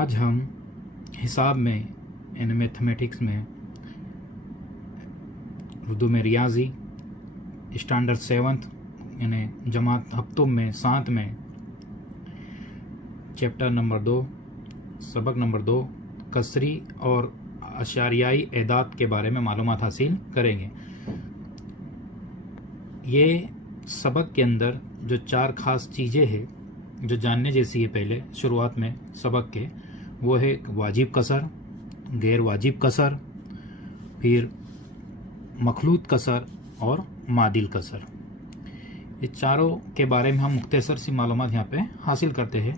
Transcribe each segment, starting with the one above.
आज हम हिसाब में यानी मैथमेटिक्स में उर्दू में रियाजी स्टैंडर्ड 7th यानी जमात हफ्तों में 7 में चैप्टर नंबर 2 सबक नंबर 2 कसरी और अशारियाई एदाद के बारे में मालूमात हासिल करेंगे। ये सबक के अंदर जो 4 खास चीज़ें हैं जो जानने जैसी है पहले शुरुआत में सबक के, वो है वाजिब कसर, गैर वाजिब कसर, फिर मखलूत कसर और मादिल कसर। ये चारों के बारे में हम मुख्तसर सी मालूमात यहाँ पे हासिल करते हैं।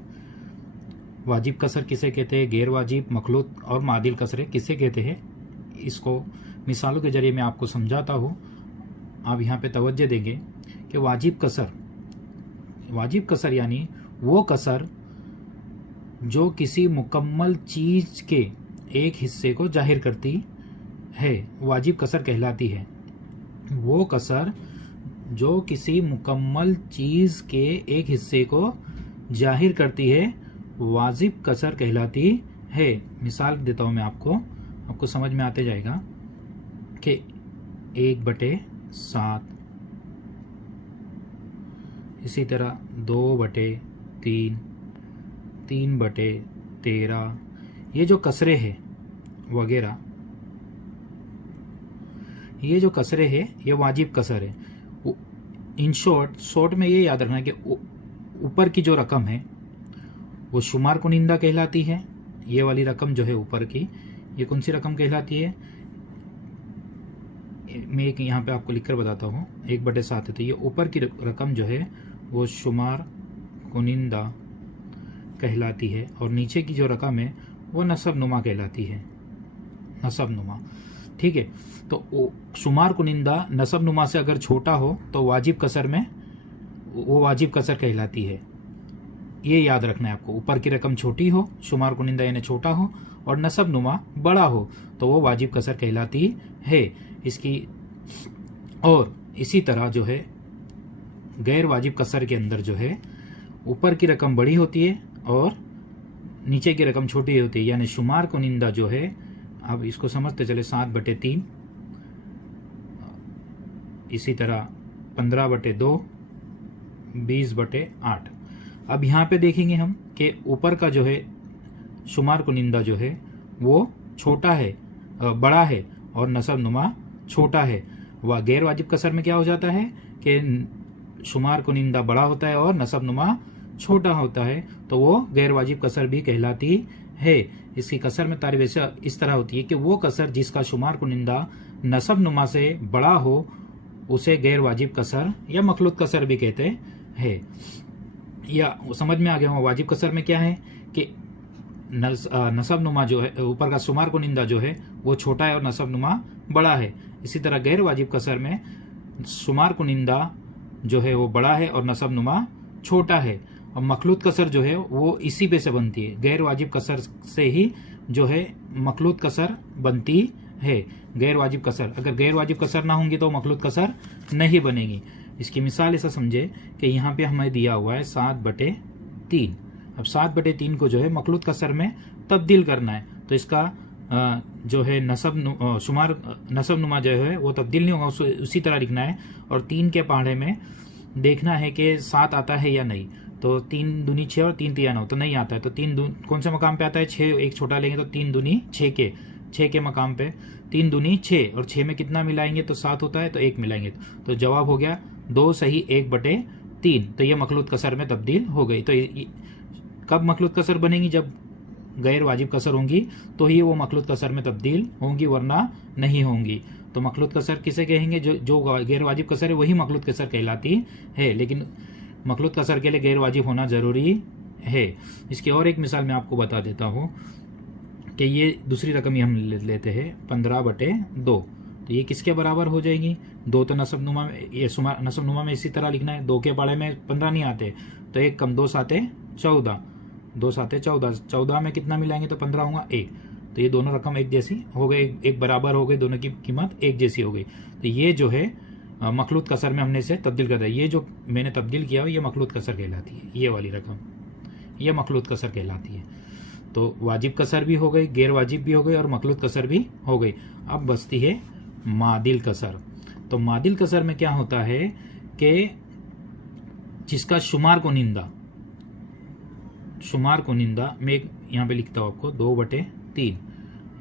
वाजिब कसर किसे कहते हैं, गैर वाजिब, मखलूत और मादिल कसर किसे कहते हैं, इसको मिसालों के जरिए मैं आपको समझाता हूँ। आप यहाँ पे तवज्जो देंगे कि वाजिब कसर यानी वो कसर जो किसी मुकम्मल चीज के एक हिस्से को जाहिर करती है, वाजिब कसर कहलाती है। वो कसर जो किसी मुकम्मल चीज के एक हिस्से को जाहिर करती है, वाजिब कसर कहलाती है। मिसाल देता हूं मैं आपको समझ में आते जाएगा कि 1/7, इसी तरह 2/3, 3/13, ये जो कसरे हैं वगैरह, ये जो कसरे हैं ये वाजिब कसर है। इन शॉर्ट में ये याद रखना है कि ऊपर की जो रकम है वो शुमार कुनिंदा कहलाती है। ये वाली रकम जो है ऊपर की, ये कौन सी रकम कहलाती है, मैं एक यहाँ पे आपको लिखकर बताता हूँ। 1/7 है तो ये ऊपर की रकम जो है वो शुमार कुनिंदा कहलाती है, और नीचे की जो रकम है वो नसब नुमा कहलाती है, नसब नुमा। ठीक है, तो शुमार कुनिंदा नसब नुमा से अगर छोटा हो तो वाजिब कसर में वो वाजिब कसर कहलाती है। ये याद रखना है आपको। ऊपर की रकम छोटी हो, शुमार कुनिंदा यानी छोटा हो, और नसब नुमा बड़ा हो तो वो वाजिब कसर कहलाती है इसकी। और इसी तरह जो है गैर वाजिब कसर के अंदर जो है ऊपर की रकम बड़ी होती है और नीचे की रकम छोटी होती है, यानी शुमार कुनिंदा जो है, अब इसको समझते चले, 7/3, इसी तरह 15/2, 20/8। अब यहाँ पे देखेंगे हम कि ऊपर का जो है शुमार कुनिंदा जो है वो छोटा है, बड़ा है, और नसब नुमा छोटा है। वह गैर वाजिब कसर में क्या हो जाता है कि शुमार कुनिंदा बड़ा होता है और नसब नुमा छोटा होता है, तो वो गैर वाजिब कसर भी कहलाती है। इसकी कसर में तारीफ इस तरह होती है कि वो कसर जिसका शुमार कुनिंदा नसब नुमा से बड़ा हो उसे गैर वाजिब कसर या मखलूत कसर भी कहते हैं। या समझ में आ गया हो वाजिब कसर में क्या है कि नसब नुमा जो है, ऊपर का शुमार कुनिंदा जो है वो छोटा है और नसब नुमा बड़ा है। इसी तरह गैर वाजिब कसर में शुमार कुनिंदा जो है वो बड़ा है और नसब नुमा छोटा है। और मखलूत कसर जो है वो इसी पे से बनती है, गैर वाजिब कसर से ही जो है मखलूत कसर बनती है। गैर वाजिब कसर, अगर गैर वाजिब कसर ना होंगी तो मखलूत कसर नहीं बनेगी। इसकी मिसाल ऐसा समझे कि यहाँ पे हमें दिया हुआ है 7/3। अब 7/3 को जो है मखलूत कसर में तब्दील करना है, तो इसका जो है शुमार नसब नुमा जो है वो तब्दील नहीं होगा, उसी तरह लिखना है। और 3 के पहाड़े में देखना है कि 7 आता है या नहीं। तो 3 दूनी 6 और 3 तिया 9, तो नहीं आता है। तो 3 कौन से मकाम पे आता है, 6, एक छोटा लेंगे तो 3 दूनी 6 के मकाम पे 3 दूनी 6, और 6 में कितना मिलाएंगे तो 7 होता है, तो 1 मिलाएंगे तो जवाब हो गया 2 सही 1/3। तो ये मखलूत कसर में तब्दील हो गई। तो कब मखलूत कसर बनेगी, जब गैर वाजिब कसर होंगी तो ही वो मखलूत कसर में तब्दील होंगी, वरना नहीं होंगी। तो मखलूत कसर किसे कहेंगे, जो गैर वाजिब कसर है वही मखलूत कसर कहलाती है, लेकिन मखलूत कसर के लिए गैर वाजिब होना जरूरी है। इसकी और एक मिसाल मैं आपको बता देता हूँ कि ये दूसरी रकम ही हम लेते हैं 15/2। तो ये किसके बराबर हो जाएगी, 2 तो नसब नुमा में, ये नसब नुमा में इसी तरह लिखना है। 2 के बारे में 15 नहीं आते, तो 1 कम 2 7 14, 2 7 14, 14 में कितना मिलाएंगे तो 15 होगा 1। तो ये दोनों रकम एक जैसी हो गई, एक बराबर हो गई, दोनों की कीमत एक जैसी हो गई। तो ये जो है मखलूत कसर में हमने इसे तब्दील कर दिया। ये जो मैंने तब्दील किया हो ये मखलूत कसर कहलाती है, ये वाली रकम ये मखलूत कसर कहलाती है। तो वाजिब कसर भी हो गई, गैर वाजिब भी हो गई और मखलूत कसर भी हो गई। अब बचती है मादिल कसर। तो मादिल कसर में क्या होता है कि जिसका शुमार को निंदा मैं यहाँ पे लिखता हूं आपको 2/3,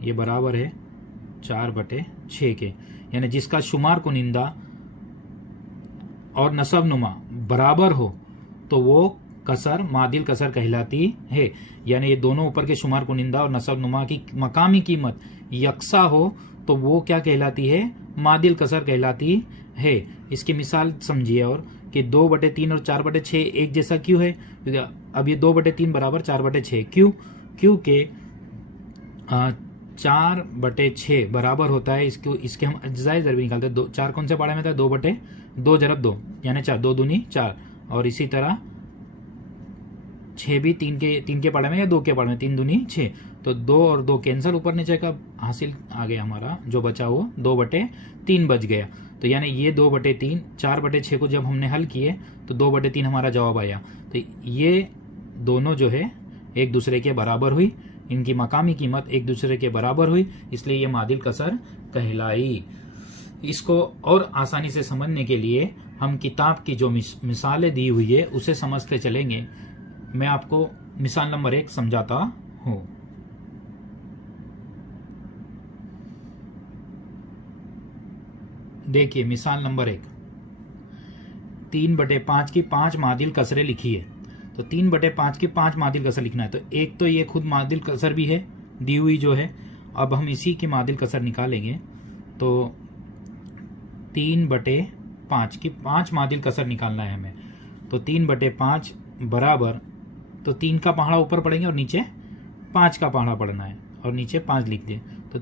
ये बराबर है 4/6 के, यानी जिसका शुमार को निंदा और नसब नुमा बराबर हो तो वो कसर मादिल कसर कहलाती है। यानी ये दोनों ऊपर के शुमार को निंदा और नसब नुमा की मकामी कीमत यकसा हो तो वो क्या कहलाती है, मादिल कसर कहलाती है। इसकी मिसाल समझिए और कि 2/3 और 4/6 एक जैसा क्यों है। अब ये 2/3 बराबर 4/6 क्योंकि 4/6 बराबर होता है इसके हम अज्जाए ज़रबी निकालते हैं। 4 कौन से पाड़े में था, 2/2 × 2 यानी 4, 2 दूनी 4, और इसी तरह 6 भी 3 के पाड़े में या 2 के पाड़े में, 3 दूनी 6, तो 2 और 2 कैंसिल, ऊपर नीचे का हासिल आ गया हमारा, जो बचा वो 2/3 बच गया। तो यानी ये 2/3 4/6 को जब हमने हल किए तो 2/3 हमारा जवाब आया। तो ये दोनों जो है एक दूसरे के बराबर हुई, इनकी मकामी कीमत एक दूसरे के बराबर हुई, इसलिए ये मादिल कसर कहलाई। इसको और आसानी से समझने के लिए हम किताब की जो मिसालें दी हुई है उसे समझते चलेंगे। मैं आपको मिसाल नंबर 1 समझाता हूं। देखिए मिसाल नंबर 1, 3/5 की 5 मादिल कसरें लिखी है। तो 3/5 की 5 मादिल कसर लिखना है। तो एक तो ये खुद मादिल कसर भी है दी हुई जो है। अब हम इसी की मादिल कसर निकालेंगे। तो 3/5 की 5 मादिल कसर निकालना है हमें। तो 3/5 बराबर, तो 3 का पहाड़ा ऊपर पड़ेंगे और नीचे 5 का पहाड़ा पड़ना है, और नीचे 5 लिख दिए। तो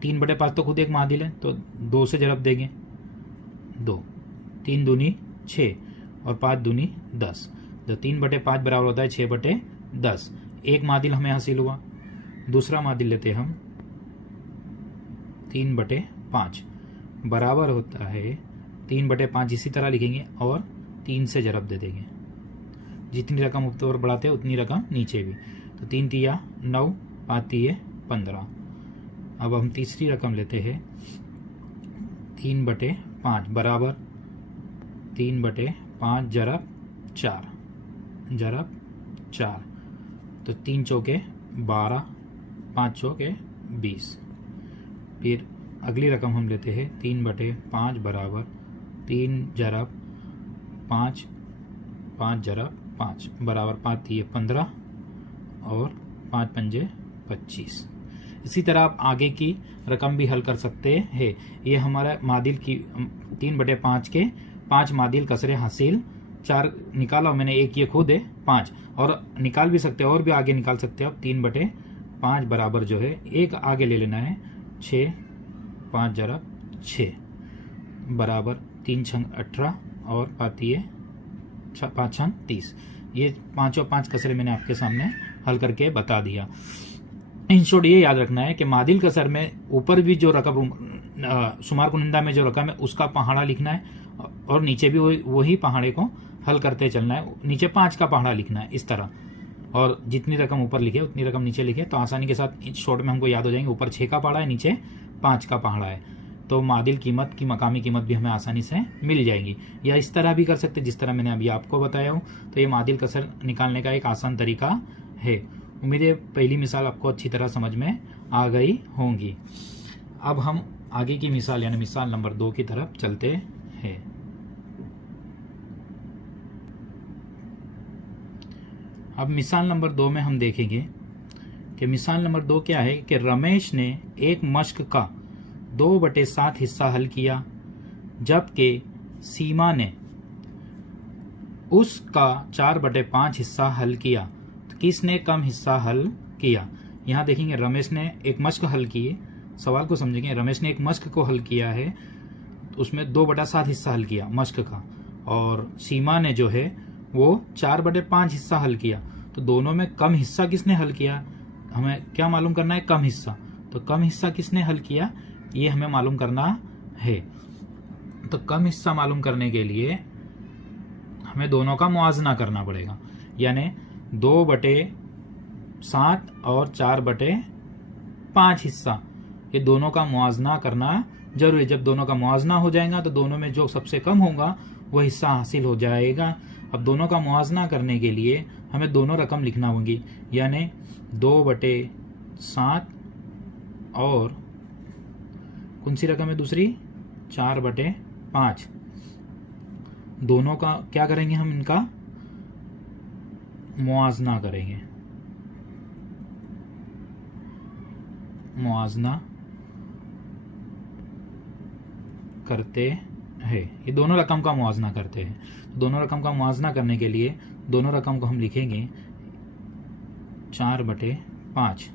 3/5 तो खुद एक मादिल है, तो 2 से जरब देंगे, 2, 3 दूनी 6 और 5 दूनी 10। तो 3/5 बराबर होता है 6/10। एक मादिल हमें हासिल हुआ। दूसरा मादिल लेते हैं हम, 3/5 बराबर होता है 3/5, इसी तरह लिखेंगे और 3 से जरब दे देंगे। जितनी रकम ऊपर बढ़ाते हैं उतनी रकम नीचे भी। तो 3 तिया 9, 5 तिये 15। अब हम तीसरी रकम लेते हैं, 3/5 बराबर 3/5 जरब 4। तो 3 चौके 12, 5 चौके 20। फिर अगली रकम हम लेते हैं 3/5 बराबर 3 जरब 5, 5 जरब 5 बराबर 5 तिये 15 और 5 पंजे 25। इसी तरह आप आगे की रकम भी हल कर सकते हैं। ये हमारा मादिल की 3/5 के 5 मादिल कसरे हासिल, 4 निकाला मैंने, एक ये खुद है 5, और निकाल भी सकते हैं और भी आगे निकाल सकते हैं आप। 3/5 बराबर जो है एक आगे ले लेना है 6, 5 जरब 6 बराबर 3 छंग 18 और 5 छंग 30। ये 5 कसरे मैंने आपके सामने हल करके बता दिया। इन शॉर्ट ये याद रखना है कि मादिल कसर में ऊपर भी जो रकम शुमार कुनिंदा में जो रकम है उसका पहाड़ा लिखना है, और नीचे भी वही पहाड़े को हल करते चलना है। नीचे 5 का पहाड़ा लिखना है इस तरह, और जितनी रकम ऊपर लिखे उतनी रकम नीचे लिखे, तो आसानी के साथ शॉर्ट में हमको याद हो जाएंगे। ऊपर 6 का पहाड़ा है, नीचे 5 का पहाड़ा है, तो मादिल कीमत की मकामी कीमत भी हमें आसानी से मिल जाएगी। या इस तरह भी कर सकते जिस तरह मैंने अभी आपको बताया हूँ। तो ये मादिल कसर निकालने का एक आसान तरीका है। उम्मीद है पहली मिसाल आपको अच्छी तरह समझ में आ गई होंगी। अब हम आगे की मिसाल यानी मिसाल नंबर 2 की तरफ चलते हैं। अब मिसाल नंबर 2 में हम देखेंगे कि मिसाल नंबर 2 क्या है कि रमेश ने एक मश्क का 2/7 हिस्सा हल किया, जबकि सीमा ने उसका 4/5 हिस्सा हल किया। तो किसने कम हिस्सा हल किया? यहाँ देखेंगे रमेश ने एक मश्क हल की है। सवाल को समझेंगे, रमेश ने एक मश्क को हल किया है, उसमें 2/7 हिस्सा हल किया मश्क का, और सीमा ने जो है वो 4/5 हिस्सा हल किया। तो दोनों में कम हिस्सा किसने हल किया, हमें क्या मालूम करना है? कम हिस्सा। तो कम हिस्सा किसने हल किया ये हमें मालूम करना है। तो कम हिस्सा मालूम करने के लिए हमें दोनों का मुआवजा करना पड़ेगा, यानी 2/7 7 और 4/5 हिस्सा, ये दोनों का मुआवजा करना जरूरी है। जब दोनों का मुआवजा हो जाएगा तो दोनों में जो सबसे कम होगा वो हिस्सा हासिल हो जाएगा। अब दोनों का मुआवजा करने के लिए हमें दोनों रकम लिखना होंगी, यानी 2/7 और कौन सी रकम है दूसरी, 4/5। दोनों का क्या करेंगे हम, इनका मुआवजा करेंगे। मुआवजा करते हैं, ये दोनों रकम का मुआवजा करते हैं। दोनों रकम का मुआवजा करने के लिए दोनों रकम को हम लिखेंगे 4/5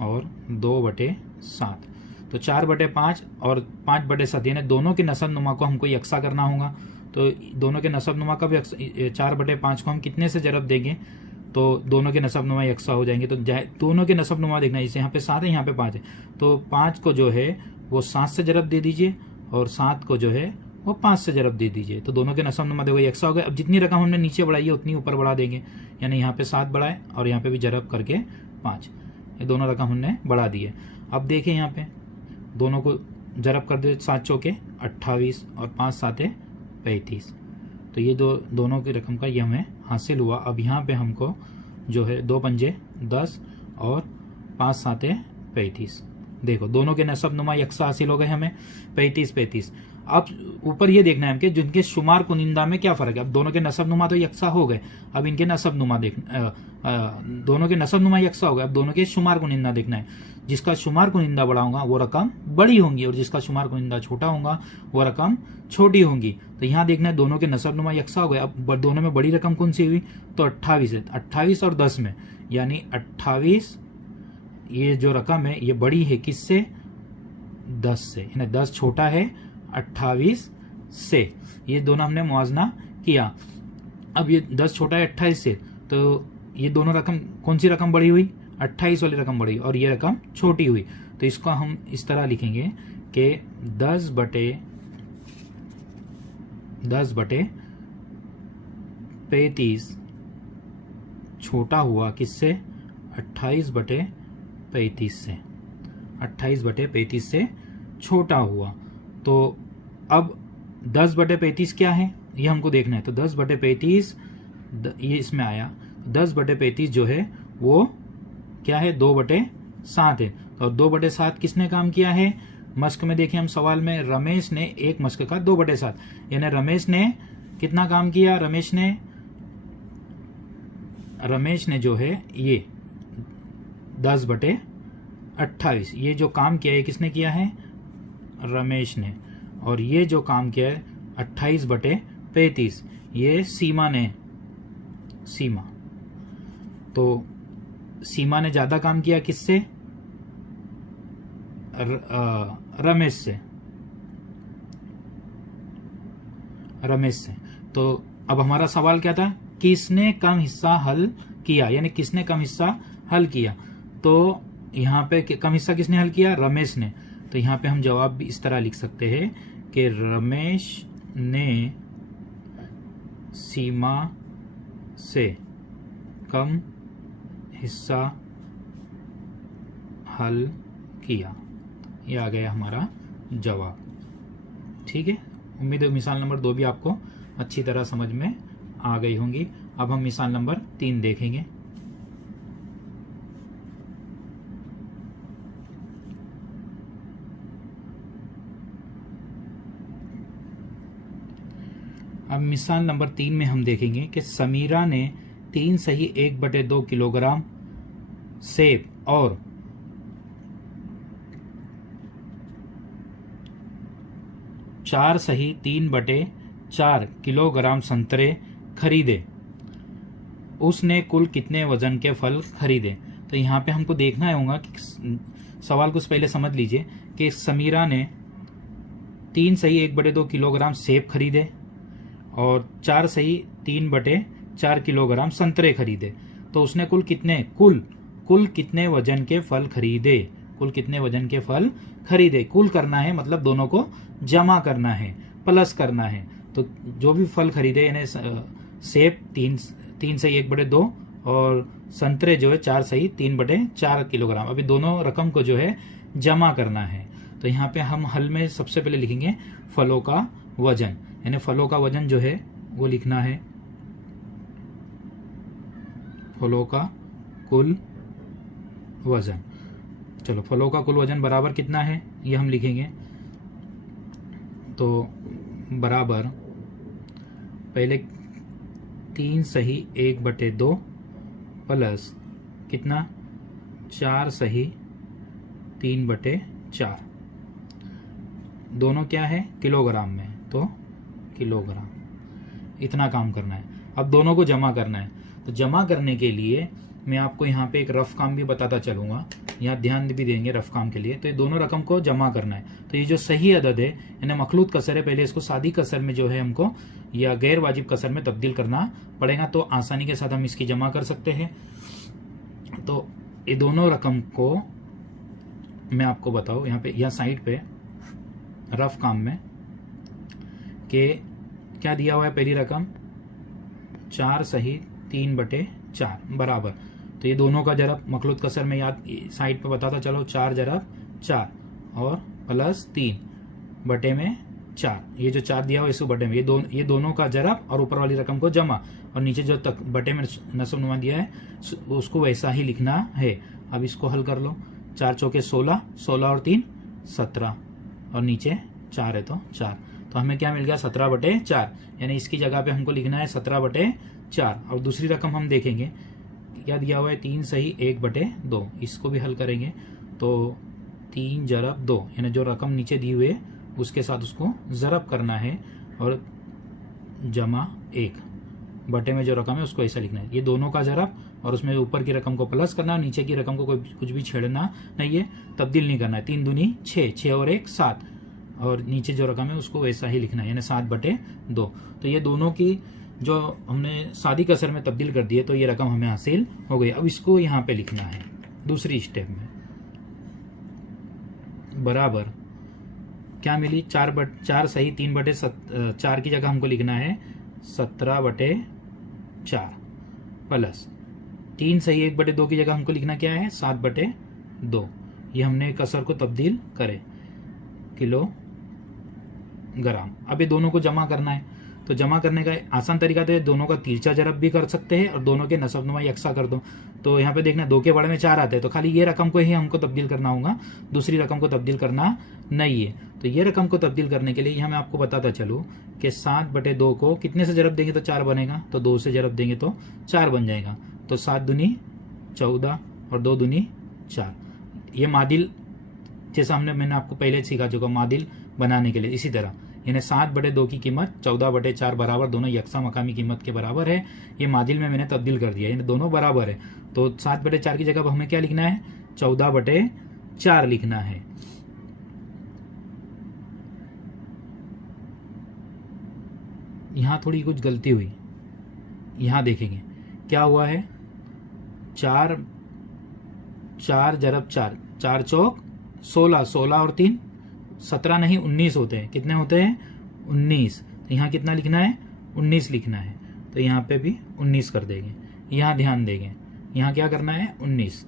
और 2/7। तो 4/5 और 5/7 यानी दोनों के नसब नुमा को हमको यकसा करना होगा। तो दोनों के नसब नुमा का भी 4/5 को हम कितने से जरब देंगे तो दोनों के नसब नुमा यकसा हो जाएंगे। तो दोनों के नसब नुमा देखना है, जैसे यहाँ पे 7 है, यहाँ पे 5 है, तो 5 को जो है वो 7 से जरब दे दीजिए और 7 को जो है वो 5 से जरब दे दीजिए। तो दोनों के नसब नुमा देखो यकसा हो गए। अब जितनी रकम हमने नीचे बढ़ाई है उतनी ऊपर बढ़ा देंगे, यानी यहाँ पे 7 बढ़ाए और यहाँ पे भी जरब करके 5, ये दोनों रकम हमने बढ़ा दी है। अब देखिए यहाँ पे दोनों को जरब कर दे, 7 चौके 28 और 5 7 35। तो ये दोनों की रकम का ये हमें हासिल हुआ। अब यहाँ पे हमको जो है 2 पंजे 10 और 5 7 35। देखो दोनों के नसब नुमा यकसा हासिल हो गए हमें 35। अब ऊपर ये देखना है हमके जिनके शुमार कुनिंदा में क्या फर्क है। अब दोनों के नसब नुमा तो यकसा हो गए, अब इनके नसब नुमा दोनों के नसब नुमा यकसा हो गए, अब दोनों के शुमार कुनिंदा देखना है। जिसका शुमार कुनिंदा बड़ा होगा वो रकम बड़ी होंगी और जिसका शुमार कुनिंदा छोटा होगा वो रकम छोटी होंगी। तो यहाँ देखना है दोनों के नसब नुमा यकसा हो गए। अब दोनों में बड़ी रकम कौन सी हुई, तो 28 है। 28 और 10 में, यानी 28 ये जो रकम है ये बड़ी है किससे, 10 से, यानी 10 छोटा है 28 से। ये दोनों हमने मुआवजा किया। अब ये 10 छोटा है 28 से, तो ये दोनों रकम कौन सी रकम बड़ी हुई, 28 वाली रकम बड़ी और ये रकम छोटी हुई। तो इसको हम इस तरह लिखेंगे कि 10/35 छोटा हुआ किससे, 28/35 से, 28/35 से छोटा हुआ। तो अब 10/35 क्या है ये हमको देखना है। तो 10/35 ये इसमें आया, 10/35 जो है वो क्या है, 2/7 है। और 2/7 किसने काम किया है, मस्क में देखिए हम सवाल में रमेश ने एक मस्क का 2/7, यानी रमेश ने कितना काम किया, रमेश ने जो है ये 10/28 ये जो काम किया है किसने किया है, रमेश ने। और ये जो काम किया है 28/35 ये सीमा ने, सीमा। तो सीमा ने ज्यादा काम किया किससे, रमेश से, रमेश से। तो अब हमारा सवाल क्या था, किसने कम हिस्सा हल किया, यानी किसने कम हिस्सा हल किया। तो यहाँ पे कम हिस्सा किसने हल किया, रमेश ने। तो यहाँ पे हम जवाब भी इस तरह लिख सकते हैं कि रमेश ने सीमा से कम हिस्सा हल किया। ये आ गया हमारा जवाब। ठीक है, उम्मीद है मिसाल नंबर 2 भी आपको अच्छी तरह समझ में आ गई होंगी। अब हम मिसाल नंबर 3 देखेंगे। अब मिसाल नंबर 3 में हम देखेंगे कि समीरा ने 3 सही 1/2 किलोग्राम सेब और 4 सही 3/4 किलोग्राम संतरे खरीदे। उसने कुल कितने वजन के फल खरीदे। तो यहाँ पे हमको देखना होगा कि सवाल को पहले समझ लीजिए कि समीरा ने 3 सही 1/2 किलोग्राम सेब खरीदे और 4 सही 3/4 किलोग्राम संतरे खरीदे। तो उसने कुल कितने वजन के फल खरीदे, कुल कितने वजन के फल खरीदे। कुल करना है मतलब दोनों को जमा करना है, प्लस करना है। तो जो भी फल खरीदे यानी सेब 3 सही 1/2 और संतरे जो है 4 किलोग्राम। अभी दोनों रकम को जो है जमा करना है। तो यहाँ पे हम हल में सबसे पहले लिखेंगे फलों का वजन, यानी फलों का वजन जो है वो लिखना है फलों का कुल वजन। चलो, फलों का कुल वजन बराबर कितना है ये हम लिखेंगे। तो बराबर पहले 3 सही 1/2 प्लस कितना 4 सही 3/4। दोनों क्या है किलोग्राम में, तो किलोग्राम। इतना काम करना है। अब दोनों को जमा करना है। तो जमा करने के लिए मैं आपको यहाँ पे एक रफ काम भी बताता चलूंगा, यहाँ ध्यान भी देंगे रफ काम के लिए। तो ये दोनों रकम को जमा करना है। तो ये जो सही अदद है यानी मखलूत कसर है, पहले इसको सादी कसर में जो है हमको या गैर वाजिब कसर में तब्दील करना पड़ेगा, तो आसानी के साथ हम इसकी जमा कर सकते हैं। तो ये दोनों रकम को मैं आपको बताऊं यहाँ पे, यहाँ साइड पे रफ काम में कि क्या दिया हुआ है। पहली रकम 4 सही 3/4 बराबर। तो ये दोनों का जरब मखलूत कसर में याद साइड पे बताता चलो, 4 जरब 4 और प्लस 3/4। ये जो 4 दिया हुआ इसको बटे में ये दोनों का जरब और ऊपर वाली रकम को जमा, और नीचे जो तक बटे में नस्ब नुमा दिया है उसको वैसा ही लिखना है। अब इसको हल कर लो। 4 चौके 16, 16 और 3 17, और नीचे 4 है तो 4। तो हमें क्या मिल गया 17/4, यानी इसकी जगह पे हमको लिखना है 17/4। और दूसरी रकम हम देखेंगे क्या दिया हुआ है 3 सही 1/2। इसको भी हल करेंगे तो 3 जरब 2, यानी जो रकम नीचे दी हुई है उसके साथ उसको जरब करना है और जमा 1 बटे में जो रकम है उसको ऐसा लिखना है। ये दोनों का जरब और उसमें ऊपर की रकम को प्लस करना, नीचे की रकम को कुछ भी छेड़ना नहीं है, तब्दील नहीं करना है। 3 दूनी 6, 6 और 1 7, और नीचे जो रकम है उसको वैसा ही लिखना है, यानी 7/2। तो ये दोनों की जो हमने सादी कसर में तब्दील कर दी है, तो ये रकम हमें हासिल हो गई। अब इसको यहाँ पे लिखना है दूसरी स्टेप में। बराबर क्या मिली 4 सही 3/4 की जगह हमको लिखना है 17/4 प्लस 3 सही 1/2 की जगह हमको लिखना क्या है 7/2। ये हमने कसर को तब्दील करे किलोग्राम। अब ये दोनों को जमा करना है। तो जमा करने का आसान तरीका तो दोनों का तिरछा जरब भी कर सकते हैं और दोनों के नसबनुमा यकसा कर दो। तो यहाँ पे देखना 2 के बड़े में 4 आते हैं, तो खाली ये रकम को ही हमको तब्दील करना होगा, दूसरी रकम को तब्दील करना नहीं है। तो ये रकम को तब्दील करने के लिए यहाँ मैं आपको बताता चलूँ कि 7/2 को कितने से जरब देंगे तो 4 बनेगा, तो 2 से जरब देंगे तो 4 बन जाएगा। तो 7 दूनी 14 और 2 दूनी 4। ये मादिल जैसा मैंने आपको पहले सिखा चुका, मादिल बनाने के लिए इसी तरह, यानी 7/2 की कीमत 14/4 बराबर, दोनों यकसा मकामी कीमत के बराबर है। ये मादिल में मैंने तब्दील कर दिया, यानी दोनों बराबर है। तो 7/4 की जगह हमें क्या लिखना है 14/4 लिखना है। यहां थोड़ी कुछ गलती हुई, यहां देखेंगे क्या हुआ है 4 जरब 4, 4 चौक 16, 16 और 3 17 नहीं 19 होते हैं। कितने होते हैं 19। तो यहाँ कितना लिखना है 19 लिखना है। तो यहाँ पे भी 19 कर देंगे। यहाँ ध्यान देंगे, यहाँ क्या करना है 19।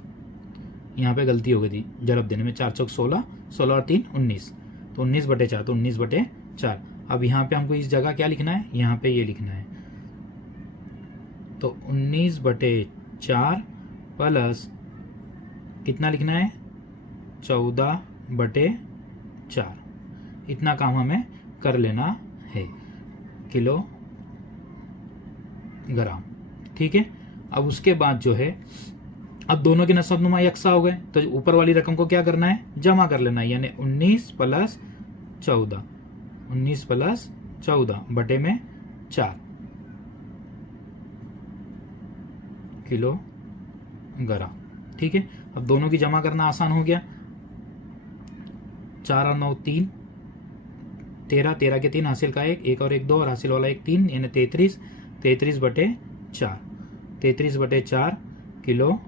यहाँ पे गलती हो गई थी जरब देने में, 4 चौक 16, 16 और 3 19, तो 19/4, तो 19/4। अब यहाँ पे हमको इस जगह क्या लिखना है, यहाँ पे ये लिखना है। तो 19/4 प्लस कितना लिखना है 14/4। इतना काम हमें कर लेना है किलोग्राम। ठीक है। अब उसके बाद जो है, अब दोनों के नसबनुमा यकसा हो गए, तो ऊपर वाली रकम को क्या करना है जमा कर लेना है, यानी 19 + 14, 19 + 14 बटे में 4 किलोग्राम। ठीक है। अब दोनों की जमा करना आसान हो गया। 4 और 9 3, 13, 13 के 3 हासिल का 1, 1 और 1 2 और हासिल वाला 1 3, यानी 33, 33/4, 33/4 किलोग्राम।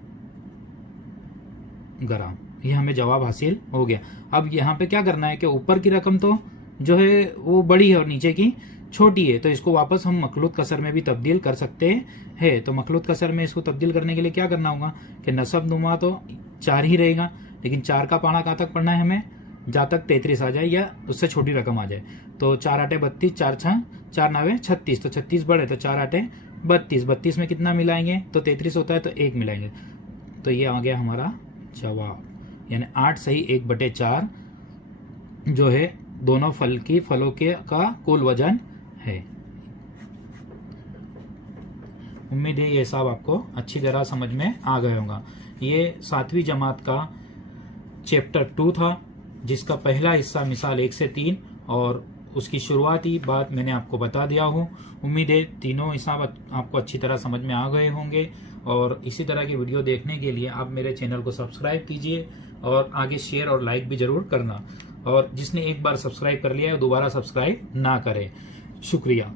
ये हमें जवाब हासिल हो गया। अब यहाँ पे क्या करना है कि ऊपर की रकम तो जो है वो बड़ी है और नीचे की छोटी है, तो इसको वापस हम मखलूत कसर में भी तब्दील कर सकते हैं। तो मखलूत कसर में इसको तब्दील करने के लिए क्या करना होगा कि नसब नुमा तो 4 ही रहेगा, लेकिन 4 का पाना कहाँ तक पढ़ना है हमें, जहाँ तक 33 आ जाए या उससे छोटी रकम आ जाए। तो 4 आटे 32, 4 6 4 9 36, तो 36 बड़े तो 4 आटे 32, 32 में कितना मिलाएंगे तो 33 होता है तो 1 मिलाएंगे, तो ये आ गया हमारा जवाब, यानी 8 सही 1/4 जो है दोनों फलों के का कुल वजन है। उम्मीद है ये हिसाब आपको अच्छी तरह समझ में आ गया होगा। ये 7वीं जमात का चैप्टर 2 था, जिसका पहला हिस्सा मिसाल 1 से 3 और उसकी शुरुआती बात मैंने आपको बता दिया हूँ। उम्मीद है तीनों हिसाब आपको अच्छी तरह समझ में आ गए होंगे, और इसी तरह की वीडियो देखने के लिए आप मेरे चैनल को सब्सक्राइब कीजिए और आगे शेयर और लाइक भी जरूर करना, और जिसने एक बार सब्सक्राइब कर लिया है दोबारा सब्सक्राइब ना करें। शुक्रिया।